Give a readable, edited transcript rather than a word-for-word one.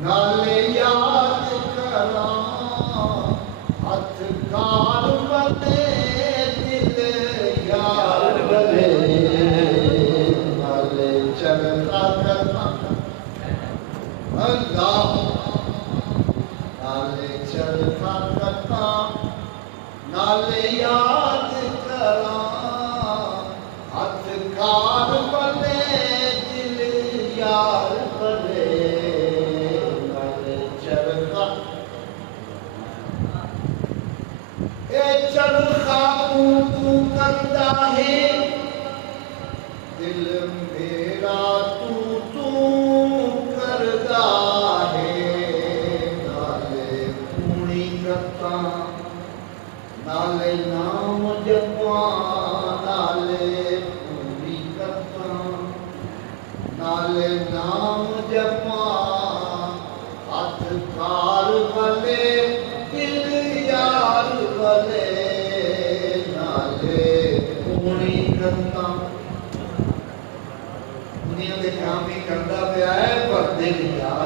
नाले याद करा हथ कार बने दिल यार बने नाले चलता करना अल्लाह नाले चलता करना नाले याद करा हथ कार बने दिल यार बने चरखा तू करता है दिल मेरा तू करता है नाले पूरी करता नाले नाम जपा नाले पूरी करता नाले नाम जपा हथ कार वाले दिल यार वाले नाले पूरी करता दुनिया के काम ही करता पाया है पर दिल यार